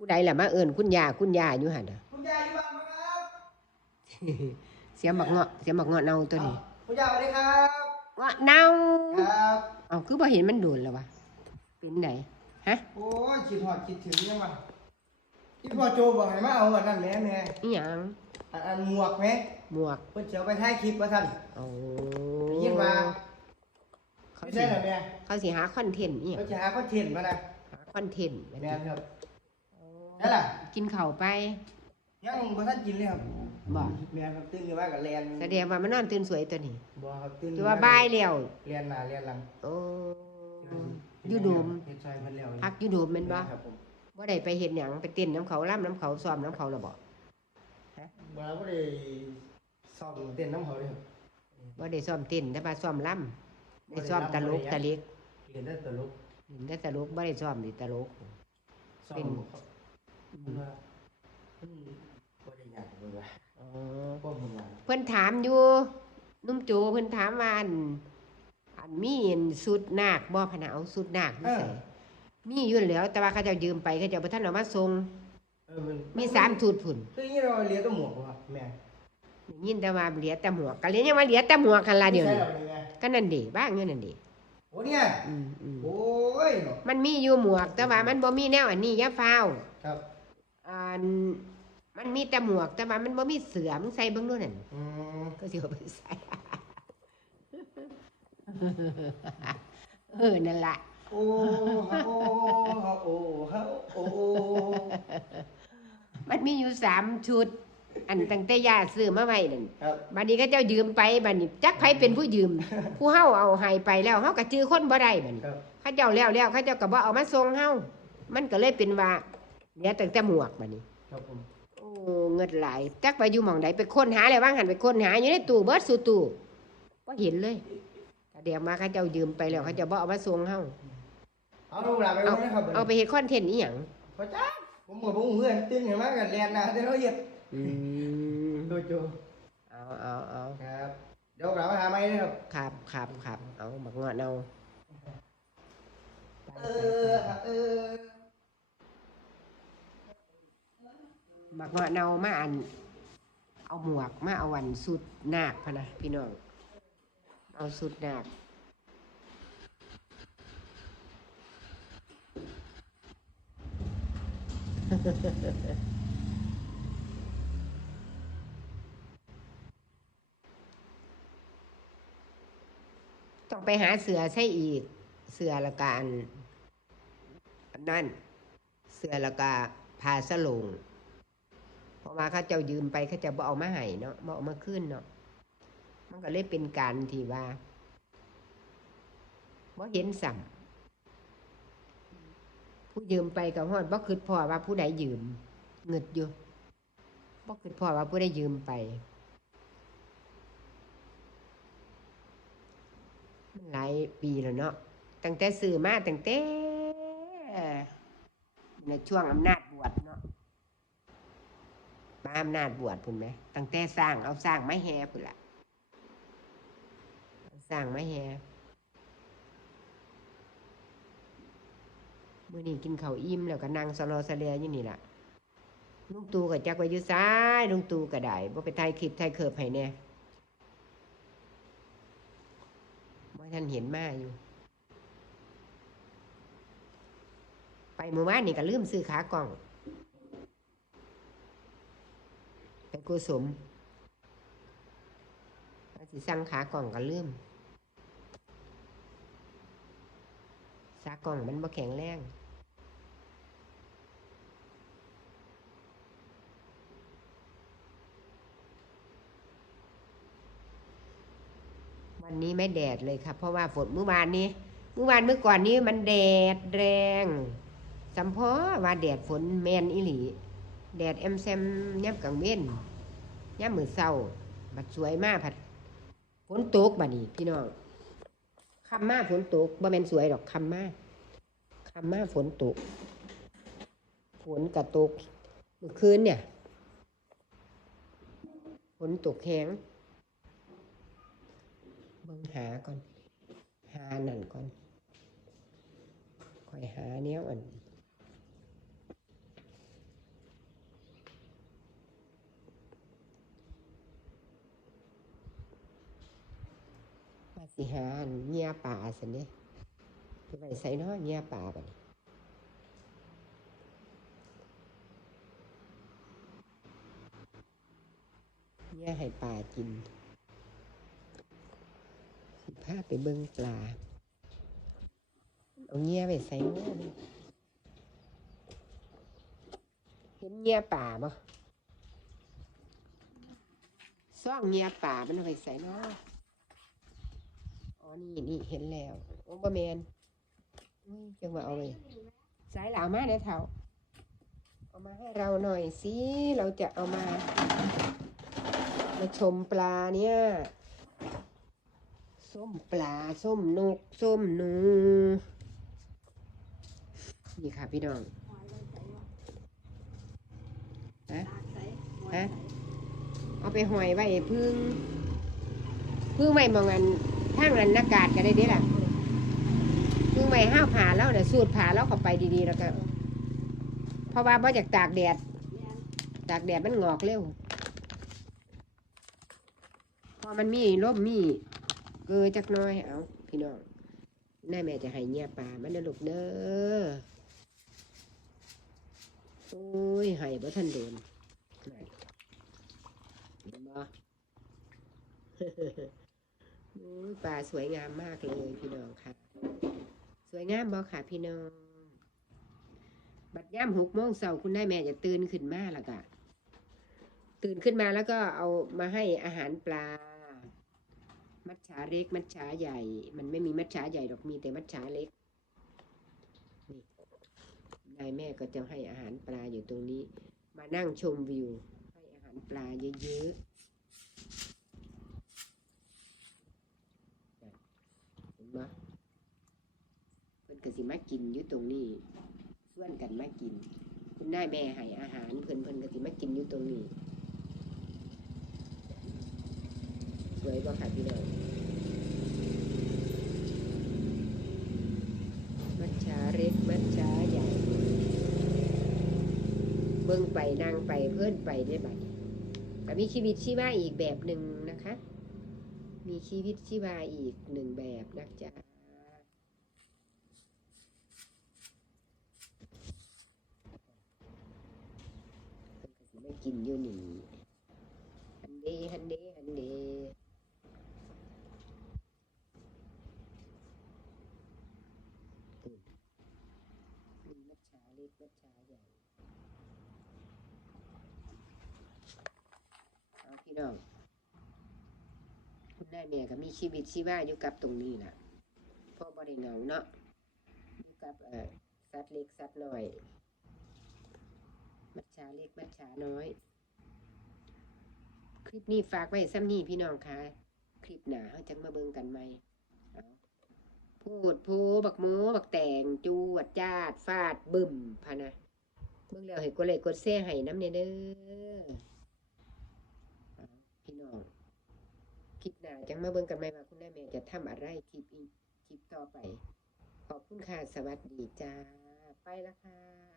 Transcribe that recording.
ผู้ใดล่ะมาเอิ้นคุณยาคุณยาอยู่หั่นน่ะคุณยายอยู่บ้านไหมครับเสียงบักเงาะเสียงบักเงาะเน่าตัวนี้คุณยายสวัสดีครับ เงาะเน่าครับ เอาคือบ่เห็นมันโดนแล้ววะเป็นไดฮะโอ้ยคิดหอดคิดถึงยังวะที่พ่อโจบอกให้มาเอาอันนั้นแหม่แม่อีหยังอันอันหมวกแหม่หมวกเพิ่นเสียวไปถ่ายคลิปว่าท่านโอ้ได้ยินว่าเขาไม่สิใช่เหรอแม่เขาสิหาคอนเทนต์อีหยังเขาจะหาคอนเทนต์มานะหาคอนเทนต์แม่นครับ นั่นล่ะกินข้าวไปยังบ่ทันกินเลยครับบ่แม่ครับตื่นขึ้นมากับแลนแสดงว่ามันนอนตื่นสวยตัวนี้บ่ครับตื่นคือว่าบ่ายแล้วเรียนหน้าเรียนหลังโอ้ อยู่โดม เฮ็ดซอยเพิ่นแล้วพักอยู่โดมแม่นบ่ครับผมบ่ได้ไปเฮ็ดหยังไปเต้นน้ำเขาล่ำน้ำเขาซ้อมน้ำเขาแล้วบ่บ่บ่ได้ซ้อมเต้นน้ำเขาเลยครับบ่ได้ซ้อมเต้นแต่ว่าซ้อมล่ำได้ซ้อมตลกตะเล็กเรียนได้ตลกเห็นแต่ตลกบ่ได้ซ้อมดิตลกซ้อเป็มนครับ มันว่ามันบ่ได้ยากเลยว่าอ๋อพ่อผมว่าเพิ่นถามอยู่นุ่มโจเพิ่นถามว่าอันอันมีอันสุดนาคบ่พะนะเอาสุดนาคอยู่ไสมีอยู่แล้วแต่ว่าเขาเจ้ายืมไปเขาเจ้าบ่ทันเอามาส่งเออมันมีสามชุดพุ่น คืออย่างนี้เราเรียนก็หมวกว่ะแม่ได้ยินแต่ว่าเหลือแต่หมวกก็เลยยังว่าเหลือแต่หมวกกันละเดี๋ยวไม่นี้ใช่หรอกแม่ก็นั่นดิบ้างอยู่นั่นดิโอ้เนี่ยอืมอืมโอ้ยเนาะมันมีอยู่หมวกแต่ว่ามันบ่มีแนวอันนี้อย่าฟ้าว ครับอันมันมีแต่หมวกแต่ว่ามันบ่มีเสือมึงใส่เบิ่งดูนั่นอืมก็สิเอาไปใส่เออนั่นล่ะโอ้ฮะโอ้ฮะโอ้ฮะโอ้มันมีอยู่สามชุด อันตั้งแต่ย่าซื้อมาไว้นั่นครับบัดนี้ก็เจ้ายืมไปบัดนี้จักไผเป็นผู้ยืม ผู้เฮาเอาให้ไปแล้วเฮาก็จื้อคนบ่ได้บัดนี้ครับ เขาเจ้าแล้วแล้วเขาเจ้าก็บ่เอามาส่งเฮามันก็เลยเป็นว่า เหลือตั้งแต่หมวกบัดนี้ครับผมโอ้เงินหลายจักไปอยู่หม่องใดไปค้นหาแล้วว่างหันไปค้นหาอยู่ในตู้เบิดสู่ตู้บ่เห็นเลยแต่เดี๋ยวมาเขาเจ้ายืมไปแล้วเขาเจ้าบ่เอามาส่งเฮาเอาลูกหลานไปวันนะครับเอาไปเฮ็ดคอนเทนต์อีหยังพระเจ้าผมกับผมเพื่อนตื่นขึ้นมากันเรียนนะแต่เราเหยียดอืมโดยโจเอาเอาเอาครับเดี๋ยวกลับมาหาไม่นะครับครับครับครับเอาบักเงาะเอาเออเออ บักเงาะเนามาอัน เอาหมวกมาเอาวันสุดนาคพะนะพี่น้อง เอาสุดนาคต้องไปหาเสือใช่อีก เสือละกันนั่น เสือละกาพาสลง ราะว่าเขาเจ้ายืมไปเขาเจะบ่เอามาให้เนาะบ่เอามาขึ้นเนาะมันก็เลยเป็นการที่ว่าบ่เห็นสัมผู้ยืมไปก็ฮอดบ่คิดพอว่าผู้ใดยืมเงิดอยู่บ่คิดพอว่าผู้ใดยืมไปมันหลายปีแล้วเนาะตั้งแต่ซื้อมาตั้งแต่ในช่วงอำนาจบวชเนาะ มาอำนาจบวชพุ่นไหมตั้งแต่สร้างเอาสร้างไม้แฮพุ่นละสร้างไม้แฮมื่อนี้กินข้าวอิ่มแล้วก็นั่งสลสเลอยู่นี่ล่ะลุงตูก็จักไว้ยู่ซ้ายลุงตูก็ได้บ่ไปถ่ายคลิปถ่ายเคิร์บให้แน่ว่าท่านเห็นมาอยู่ ไปเมื่อวานนี่ก็ลืมซื้อขากล่อง ไปกุสมว่าสิสั่งขากล่องก็ลืมสากล่องมันบ่แข็งแรงวันนี้ไม่แดดเลยครับเพราะว่าฝนเมื่อวานนี้เมื่อวานเมื่อก่อนนี้มันแดดแรงสัมพอว่าแดดฝนแมนอิหลี แดดแอมแซมยับกังเว้นยับมือเศร้าบัดสวยมากผัดฝนตกบัดนี้พี่น้องคำมาฝนตกบ่แม่นสวยดอกคำมาคำมาฝนตกฝนกระตกเมื่อคืนเนี่ยฝนตกแข็งเบิ่งหาก่อน หานั่นก่อนคอยหาเนี้ยอัน หาเงียป่าสันเด้ไปใส่เนาะเงียป่าบัดนี้เงียให้ป่ากินสิพาไปเบิ่งปลาเอาเงียไปใส่เนาะเห็นเงียป่าบ่ซ่องเงียป่ามันเอาไปใส่เนาะอ๋ อนี่นี่เห็นแล้วโอ้บะเมนยจังหวะเอาเลยสายหลามาเด้อเท่าเอามาให้เราหน่อยสิเราจะเอามา มาชมปลาเนี่ยส้มปลาส้มนกส้มหนู นี่ค่ะพี่น้องฮะฮะเอาไปหอยไว้พึ่งพึ่งไว้มองอัน ทางนั้นอากาศก็ได้เด้ล่ะพึ่งไว้ห้าวผ่าแล้วเดี๋ยสูดผ่าแล้วเข้าไปดีๆแล้วก็เพราะว่าบ่จากตากแดด ตากแดดมันงอกเร็วพอมันมีร่มมีเกยจักน้อยเอาพี่น้องนายแม่จะให้เงียปลามันเด้อลูกเด้อโอ้ยให้บ่ทันโดนเห็นบ่ ปลาสวยงามมากเลยพี่น้องค่ะ สวยงามบ่ค่ะพี่น้อง บัดย่ำหกโมงเสาร์คุณนายแม่จะตื่นขึ้นมาแล้วก็ตื่นขึ้นมาแล้วก็เอามาให้อาหารปลา มัดฉาเล็ก มัดฉาใหญ่ มันไม่มีมัดฉาใหญ่หรอกมีแต่มัดฉาเล็กนี่นายแม่ก็จะให้อาหารปลาอยู่ตรงนี้ มานั่งชมวิว ให้อาหารปลาเยอะๆ เห็นบ่เพิ่นก็ สิมากินอยู่ตรงนี้ส่วนกันมากิน คุณนายแม่ให้อาหารเพิ่นเพิ่นก็สิมากินอยู่ตรงนี้ สวยบ่ค่ะพี่น้องมัจฉาเล็กมัจฉาใหญ่ เบิ่งไปนั่งไปเพื่อนไปได้บัดนี้ก็มีชีวิตชีวาอีกแบบหนึ่งนะคะ มีชีวิตชีวาอีกหนึ่งแบบนะจ๊ะเพิ่น กินอยู่นี่ฮันเดฮันเดฮันเดอืมมีมัจฉาเล็กมัจฉาใหญ่เอาพี่น้องคุณนายแม่ก็มีชีวิตชีวาอยู่กับตรงนี้ล่ะพ่อบ่ได้เหงาเนาะอยู่กับสัตว์เล็กสัตว์น้อย มัจฉาเล็กมัจฉาน้อย คลิปนี้ฝากไว้ซ้ำนี้พี่น้องค่ะคลิปหนาเขาจังมาเบิ่งกันใหมพูดโพบักโมบักแต่งจูวดจาดฟาดบึมพะนะเบิ่งแล้วให้กดไลค์กดแชร์ให้น้ำเนเด้อเอาพี่น้องคลิปหนาจังมาเบิ่งกันไหมว่าคุณแม่แม่จะทำอะไรคลิปอีกคลิปต่อไป ขอบคุณค่ะสวัสดีจ้า ไปละค่ะ